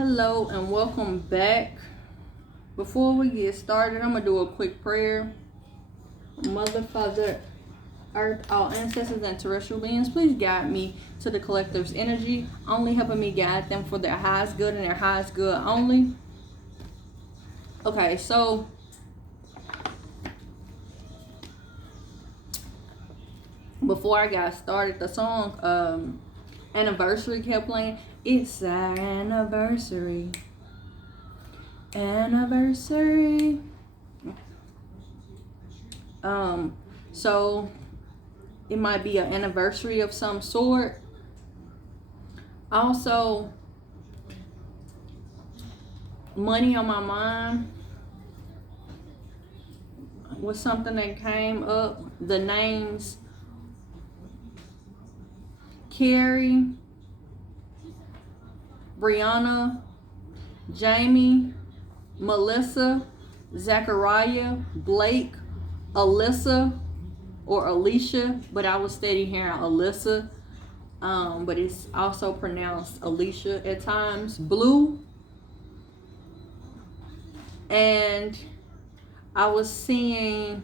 Hello and welcome back. Before we get started, I'm going to do a quick prayer. Mother, Father, Earth, all ancestors, and terrestrial beings, please guide me to the collective's energy, only helping me guide them for their highest good and their highest good only. Okay, so before I got started, the song Anniversary kept playing. It's our anniversary. Anniversary. So it might be an anniversary of some sort. Also, money on my mind was something that came up. The names Carrie, Brianna, Jamie, Melissa, Zachariah, Blake, Alyssa, or Alicia, but I was steady hearing Alyssa, but it's also pronounced Alicia at times. Blue, and I was seeing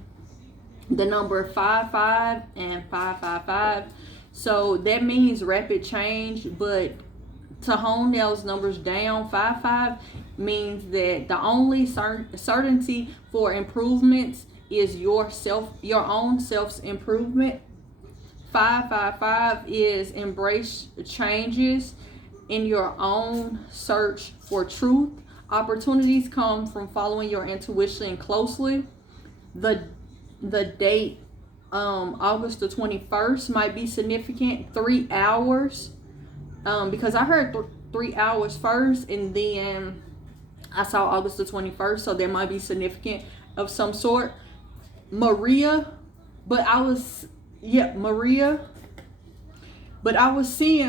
the number 55 and 555, so that means rapid change, but to hone those numbers down, 55 means that the only certainty for improvements is your own self's improvement. 555 is embrace changes in your own search for truth. Opportunities come from following your intuition closely. The date, August the 21st, might be significant. 3 hours. Because I heard 3 hours first, and then I saw August the 21st, so there might be significant of some sort. Maria, but I was seeing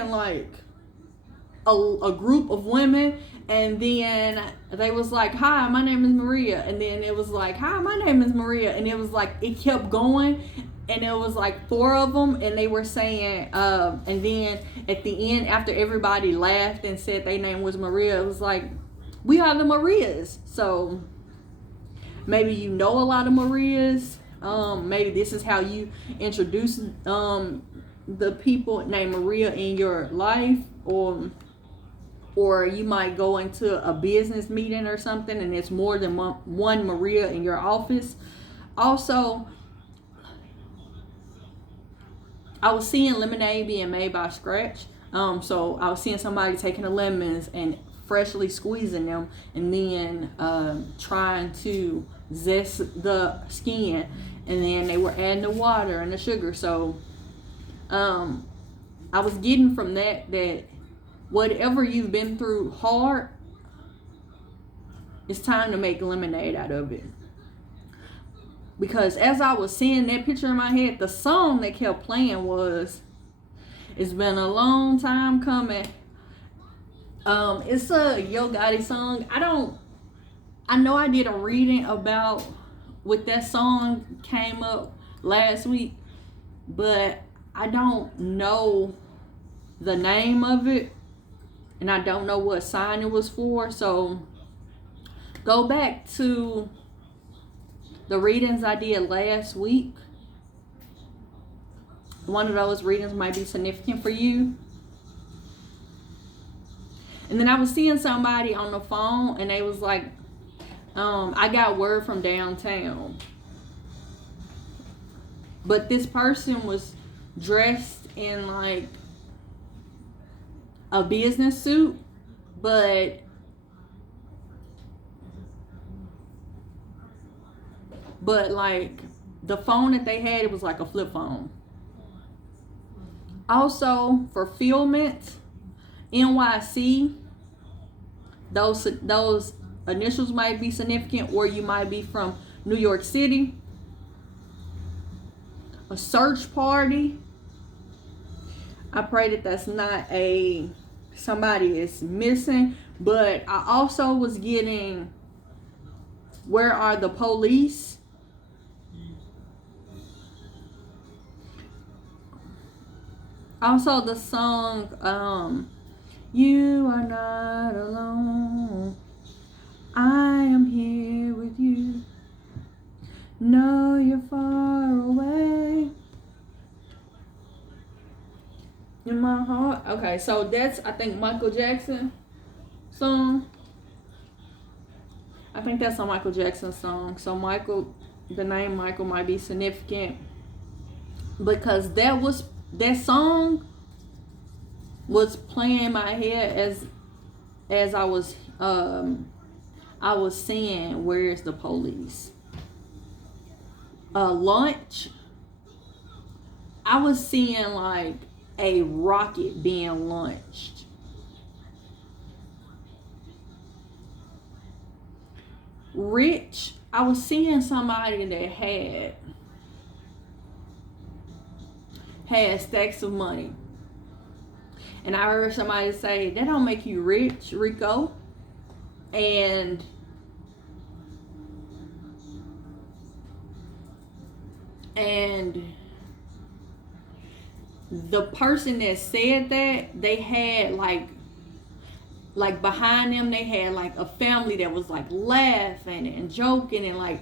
like a group of women, and then they was like, "Hi, my name is Maria," and then it was like, "Hi, my name is Maria," and it was like it kept going. And it was like 4 of them, and they were saying, and then at the end, after everybody laughed and said their name was Maria, it was like, we are the Marias. So maybe you know a lot of Marias. Maybe this is how you introduce the people named Maria in your life, or you might go into a business meeting or something, and it's more than one Maria in your office. Also, I was seeing lemonade being made by scratch. So I was seeing somebody taking the lemons and freshly squeezing them, and then trying to zest the skin, and then they were adding the water and the sugar. So I was getting from that whatever you've been through hard, it's time to make lemonade out of it. Because as I was seeing that picture in my head, the song that kept playing was "It's Been a Long Time Coming." It's a Yo Gotti song. I know I did a reading about what that song came up last week, but I don't know the name of it, and I don't know what sign it was for. So go back to the readings I did last week. One of those readings might be significant for you. And then I was seeing somebody on the phone, and they was like, I got word from downtown. But this person was dressed in like a business suit, but like the phone that they had, it was like a flip phone. Also, fulfillment, NYC, those initials might be significant, or you might be from New York City. A search party. I pray that that's not somebody is missing, but I also was getting, where are the police? Also, the song You are not alone. I am here with you. No, you're far away in my heart. Okay, so that's, I think, Michael Jackson song. I think that's a Michael Jackson song. So Michael, the name Michael might be significant because that song was playing in my head as I was seeing Where's the Police. Launch. I was seeing like a rocket being launched. Rich. I was seeing somebody that had stacks of money. And I heard somebody say, that don't make you rich, Rico. And the person that said that, they had like behind them, they had like a family that was like laughing and joking and like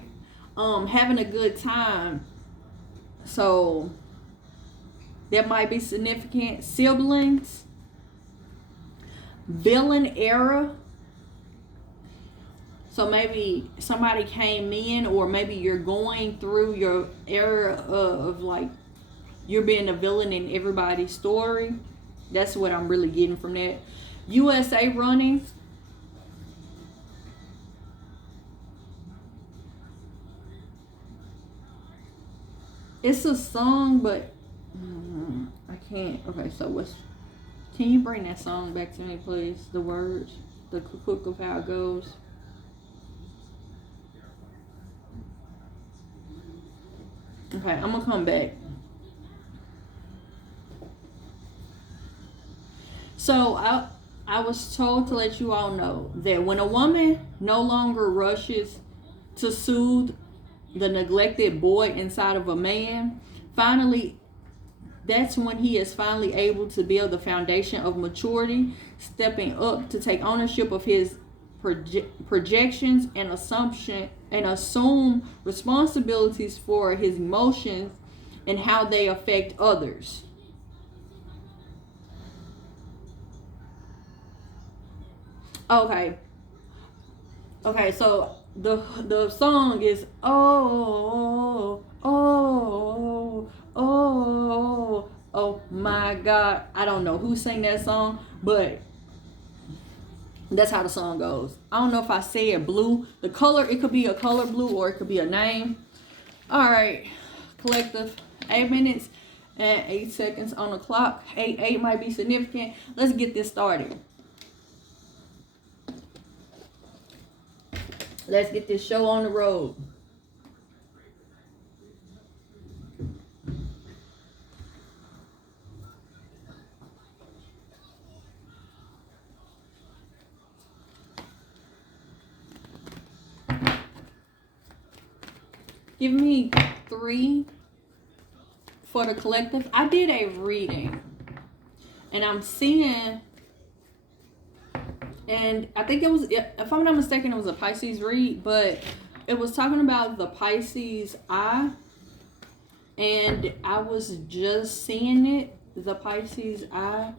having a good time. So that might be significant. Siblings. Villain era. So maybe somebody came in, or maybe you're going through your era of like you're being a villain in everybody's story. That's what I'm really getting from that. USA running. It's a song, but I can't. Okay, so can you bring that song back to me, please? The words, the hook of how it goes. Okay, I'm gonna come back. So I was told to let you all know that when a woman no longer rushes to soothe the neglected boy inside of a man, finally, that's when he is finally able to build the foundation of maturity, stepping up to take ownership of his projections and assume responsibilities for his emotions and how they affect others. Okay, so the song is oh my God. I don't know who sang that song, but that's how the song goes. I don't know if I said blue. The color, it could be a color blue or it could be a name. All right, collective, 8 minutes and 8 seconds on the clock. 8 might be significant. Let's get this started. Let's get this show on the road. Give me 3 for the collective. I did a reading, and I'm seeing, and I think it was, if I'm not mistaken, it was a Pisces read, but it was talking about the Pisces eye, and I was just seeing it, the Pisces eye.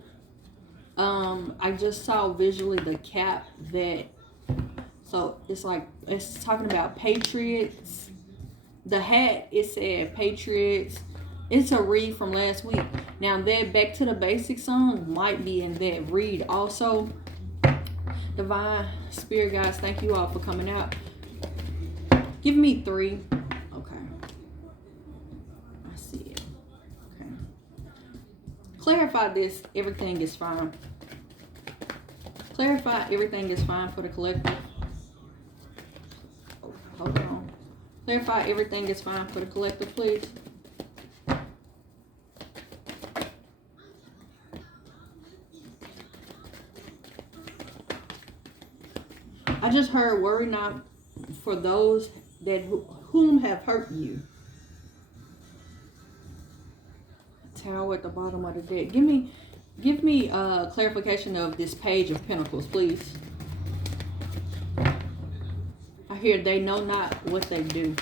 I just saw visually the cap that, so it's like, it's talking about patriots. The hat, it said Patriots. It's a read from last week. Now that Back to the Basics song might be in that read also. Divine Spirit guys, thank you all for coming out. Give me 3. Okay. I see it. Okay. Clarify this. Everything is fine. Clarify everything is fine for the collective. Oh, hold on. Clarify everything is fine for the collective, please. I just heard worry not for those that whom have hurt you. Tower at the bottom of the deck. Give me Give me a clarification of this Page of Pentacles, please. I hear they know not what they do.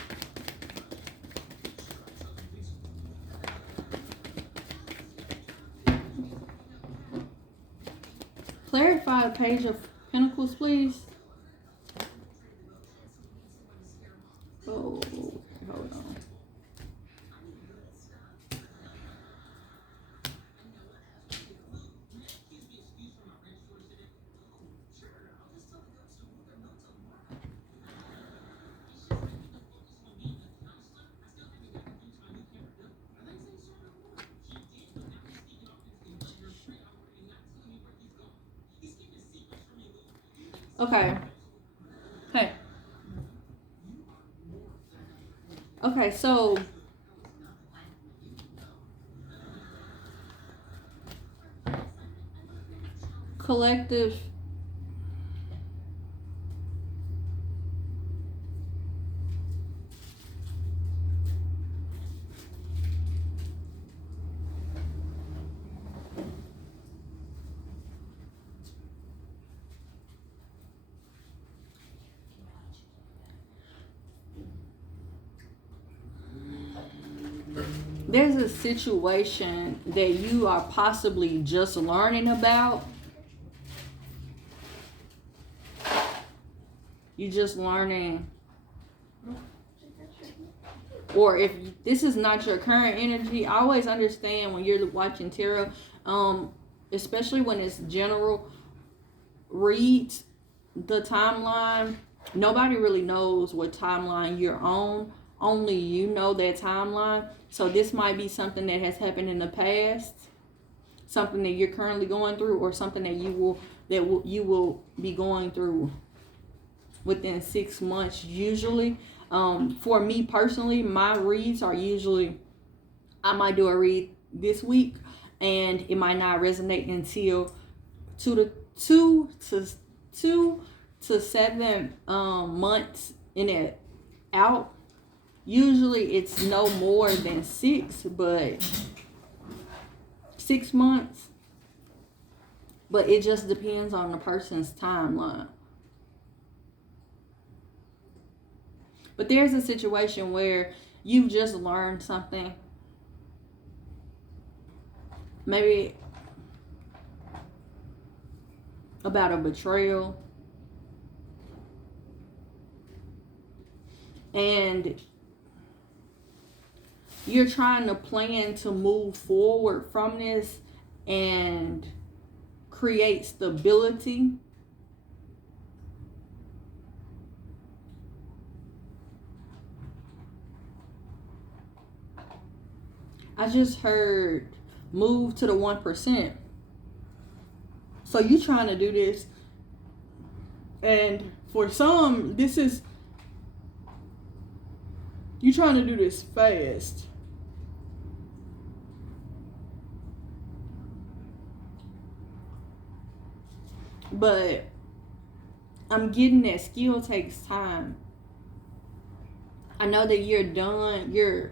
Clarify the Page of Pentacles, please. Oh, hold on. Okay. Hey. Okay, so collective. There's a situation that you are possibly just learning about. You're just learning. Or if this is not your current energy, I always understand when you're watching tarot, especially when it's general reads, the timeline. Nobody really knows what timeline you're on. Only you know that timeline. So this might be something that has happened in the past, something that you're currently going through, or something that you will be going through within 6 months usually. For me personally, my reads are usually, I might do a read this week and it might not resonate until 2 to 7 months in it out. Usually it's no more than 6, but 6 months. But it just depends on the person's timeline. But there's a situation where you've just learned something. Maybe about a betrayal. And you're trying to plan to move forward from this and create stability. I just heard move to the 1%. So you trying to do this, and for some, this is, you trying to do this fast. But I'm getting that skill takes time. I know that you're done, you're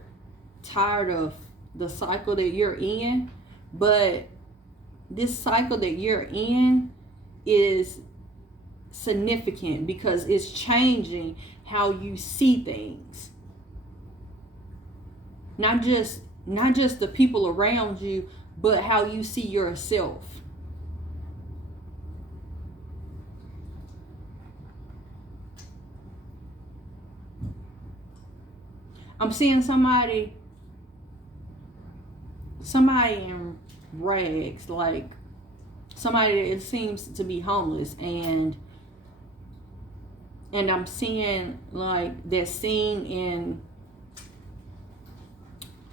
tired of the cycle that you're in, but this cycle that you're in is significant because it's changing how you see things. Not just the people around you, but how you see yourself. I'm seeing somebody in rags, like somebody that seems to be homeless, and I'm seeing like that scene in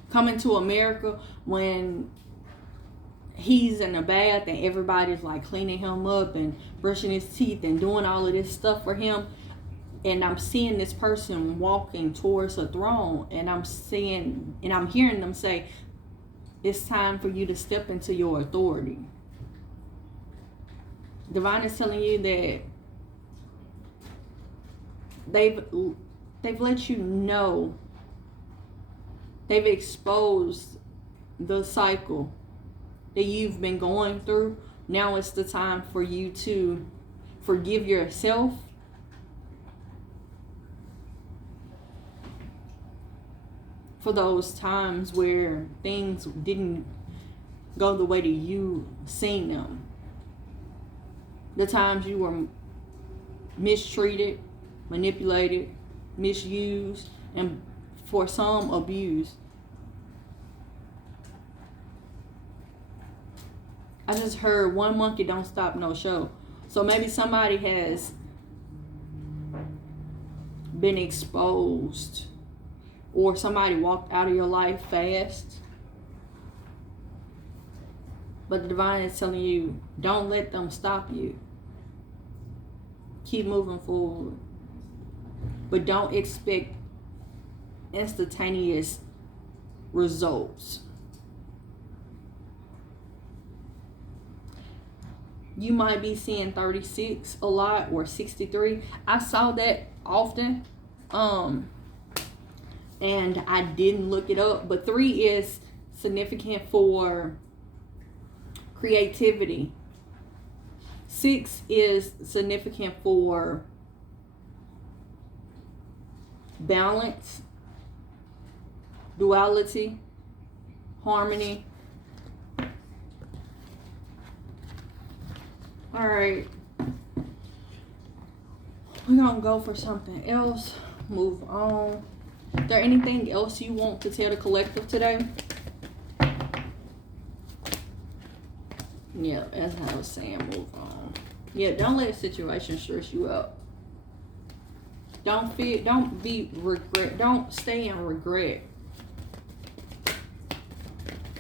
Coming to America when he's in a bath and everybody's like cleaning him up and brushing his teeth and doing all of this stuff for him. And I'm seeing this person walking towards a throne, and I'm hearing them say, it's time for you to step into your authority. Divine is telling you that they've let you know, they've exposed the cycle that you've been going through, now it's the time for you to forgive yourself. For those times where things didn't go the way that you seen them. The times you were mistreated, manipulated, misused, and for some abused. I just heard one monkey don't stop no show. So maybe somebody has been exposed, or somebody walked out of your life fast. But the divine is telling you, don't let them stop you. Keep moving forward. But don't expect instantaneous results. You might be seeing 36 a lot, or 63. I saw that often. And I didn't look it up. But 3 is significant for creativity. 6 is significant for balance, duality, harmony. All right, we're gonna go for something else. Move on. Is there anything else you want to tell the collective today? Yeah, as I was saying, move on. Yeah, don't let a situation stress you out. Don't stay in regret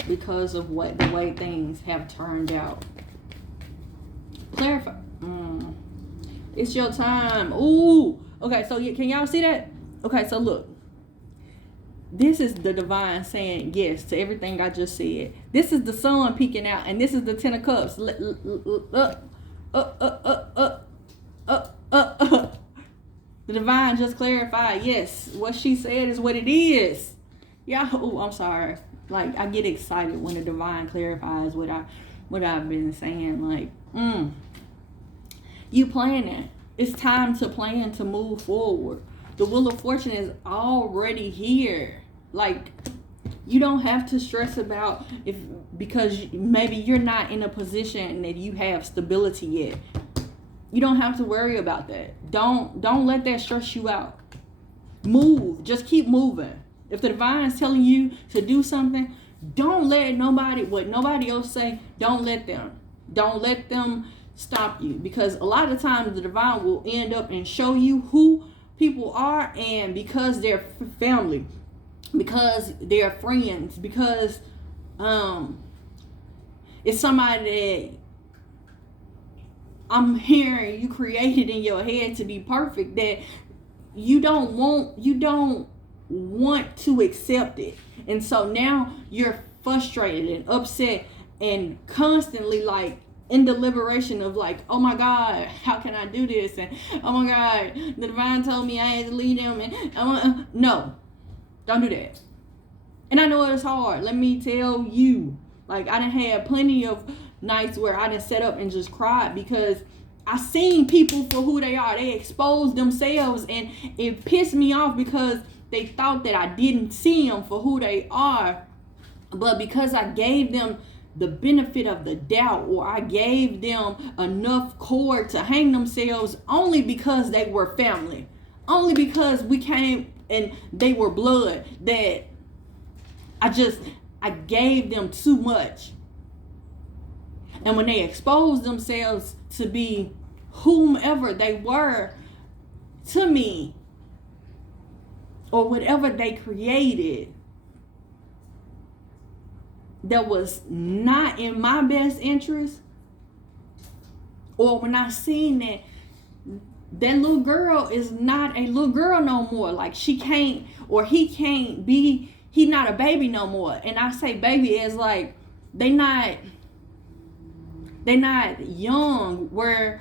because of the way things have turned out. Clarify. It's your time. Ooh. Okay, so can y'all see that? Okay, so look. This is the divine saying yes to everything I just said. This is the sun peeking out, and this is the 10 of cups. The divine just clarified, yes, what she said is what it is. Yeah, oh, I'm sorry. Like, I get excited when the divine clarifies what I've been saying. Like, you planning. It's time to plan to move forward. The wheel of fortune is already here. Like, you don't have to stress about because maybe you're not in a position that you have stability yet. You don't have to worry about that. Don't let that stress you out. Move. Just keep moving. If the divine is telling you to do something, don't let what nobody else say, don't let them. Don't let them stop you. Because a lot of times the divine will end up and show you who people are, and because they're family, because they're friends, because it's somebody that I'm hearing you created in your head to be perfect, that you don't want to accept it. And so now you're frustrated and upset and constantly like in deliberation of like, oh my God, how can I do this? And oh my God, the divine told me I had to leave them. And no, don't do that. And I know it's hard. Let me tell you, like I done had plenty of nights where I done set up and just cried because I seen people for who they are. They exposed themselves, and it pissed me off because they thought that I didn't see them for who they are. But because I gave them the benefit of the doubt, or I gave them enough cord to hang themselves only because they were family, only because we came and they were blood, that I gave them too much. And when they exposed themselves to be whomever they were to me, or whatever they created that was not in my best interest, or when I seen that little girl is not a little girl no more, like she can't, or he can't be, he not a baby no more. And I say baby as like they not young where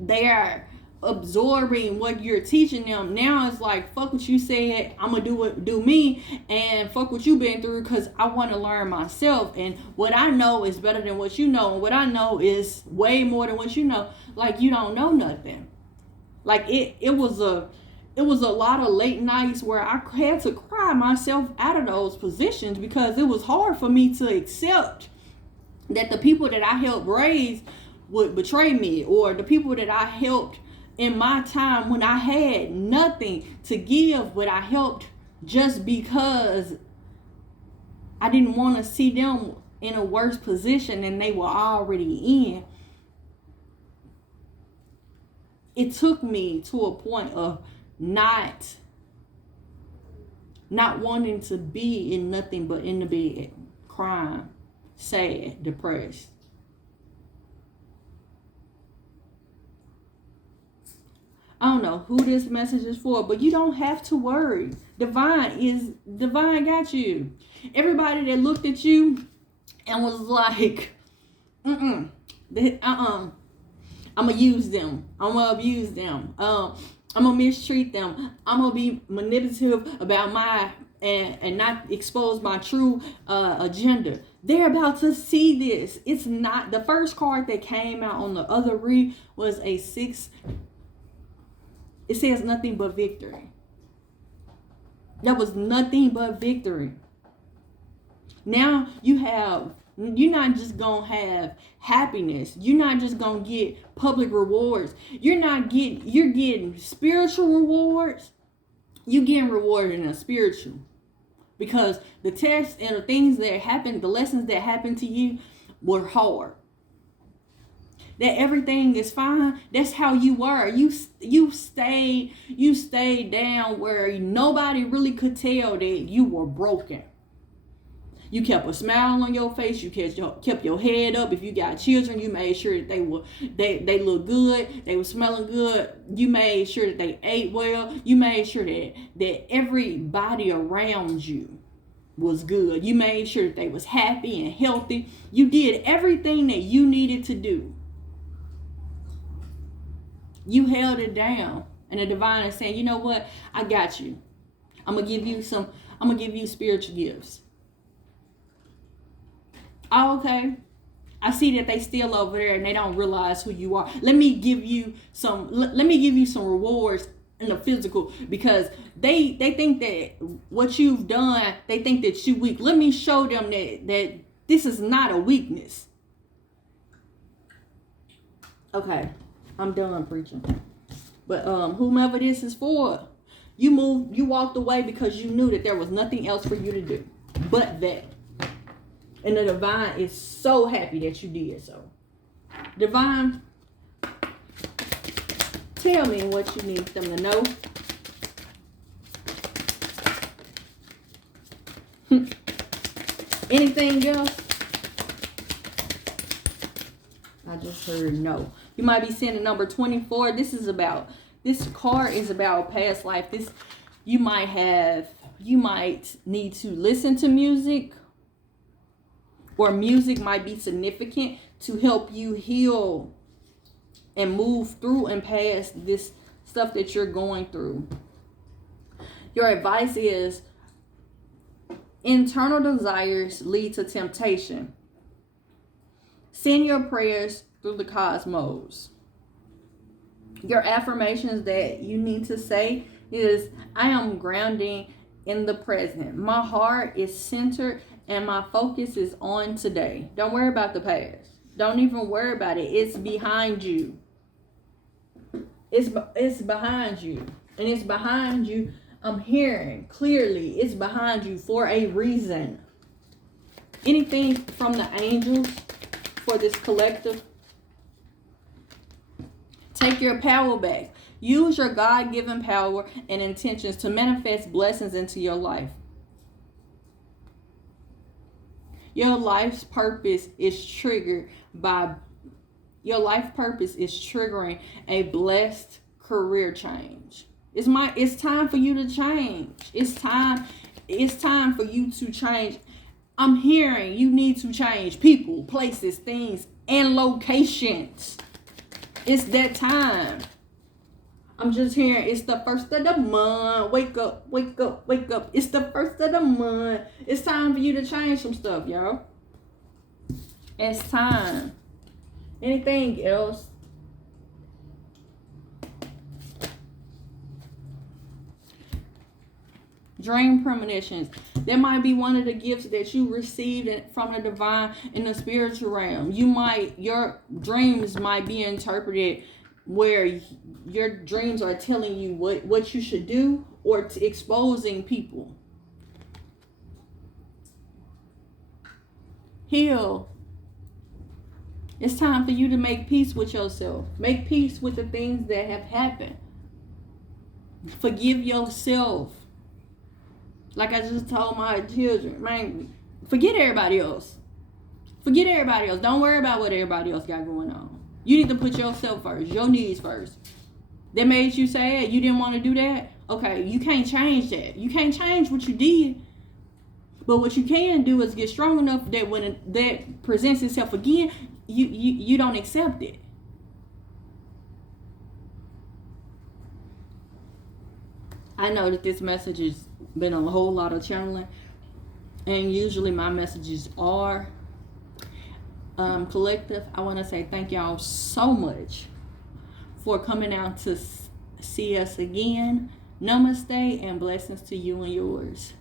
they are absorbing what you're teaching them. Now it's like, fuck what you said, I'm gonna do me, and fuck what you been through, because I want to learn myself, and what I know is better than what you know, and what I know is way more than what you know. Like, you don't know nothing. Like, it was a lot of late nights where I had to cry myself out of those positions, because it was hard for me to accept that the people that I helped raise would betray me, or the people that I helped in my time when I had nothing to give, but I helped just because I didn't want to see them in a worse position than they were already in. It took me to a point of not wanting to be in nothing but in the bed, crying, sad, depressed. I don't know who this message is for, but you don't have to worry. Divine got you. Everybody that looked at you and was like, I'm gonna use them, I'm gonna abuse them, I'm gonna mistreat them, I'm gonna be manipulative about and not expose my true agenda. They're about to see this. It's not, the first card that came out on the other read was a 6. It says nothing but victory. That was nothing but victory. Now you're not just gonna have happiness. You're not just gonna get public rewards. You're getting spiritual rewards. You're getting rewarded in a spiritual. Because the tests and the things that happened, the lessons that happened to you were hard. That everything is fine. That's how you were. You stayed down where nobody really could tell that you were broken. You kept a smile on your face. You kept your head up. If you got children, you made sure that they looked good. They were smelling good. You made sure that they ate well. You made sure that everybody around you was good. You made sure that they was happy and healthy. You did everything that you needed to do. You held it down. And the divine is saying, you know what? I got you. I'm going to give you spiritual gifts. Oh, okay. I see that they still over there and they don't realize who you are. Let me give you some rewards in the physical, because they think that what you've done, they think that you're weak. Let me show them that this is not a weakness. Okay. I'm done preaching. But whomever this is for, you walked away because you knew that there was nothing else for you to do but that. And the divine is so happy that you did so. Divine, tell me what you need them to know. Anything else? I just heard no. You might be seeing the number 24. This card is about past life. You might need to listen to music, or music might be significant to help you heal and move through and past this stuff that you're going through. Your advice is, internal desires lead to temptation. Send your prayers through the cosmos. Your affirmations that you need to say is, I am grounding in the present. My heart is centered and my focus is on today. Don't worry about the past. Don't even worry about it. It's behind you. It's behind you. And it's behind you. I'm hearing clearly it's behind you for a reason. Anything from the angels for this collective? Take your power back. Use your God-given power and intentions to manifest blessings into your life. Your life's purpose is triggering a blessed career change. It's time for you to change. It's time for you to change. I'm hearing you need to change people, places, things, and locations. It's that time. I'm just hearing it's the first of the month. Wake up, wake up, wake up. It's the first of the month. It's time for you to change some stuff, y'all. It's time. Anything else? Dream premonitions. That might be one of the gifts that you received from the divine in the spiritual realm. Your dreams might be interpreted where your dreams are telling you what you should do or exposing people. Heal. It's time for you to make peace with yourself. Make peace with the things that have happened. Forgive yourself. Like I just told my children, man, forget everybody else. Forget everybody else. Don't worry about what everybody else got going on. You need to put yourself first, your needs first. That made you say, hey, you didn't want to do that? Okay, you can't change that. You can't change what you did. But what you can do is get strong enough that when that presents itself again, you don't accept it. I know that this message has been a whole lot of channeling, and usually my messages are collective. I want to say thank y'all so much for coming out to see us again. Namaste and blessings to you and yours.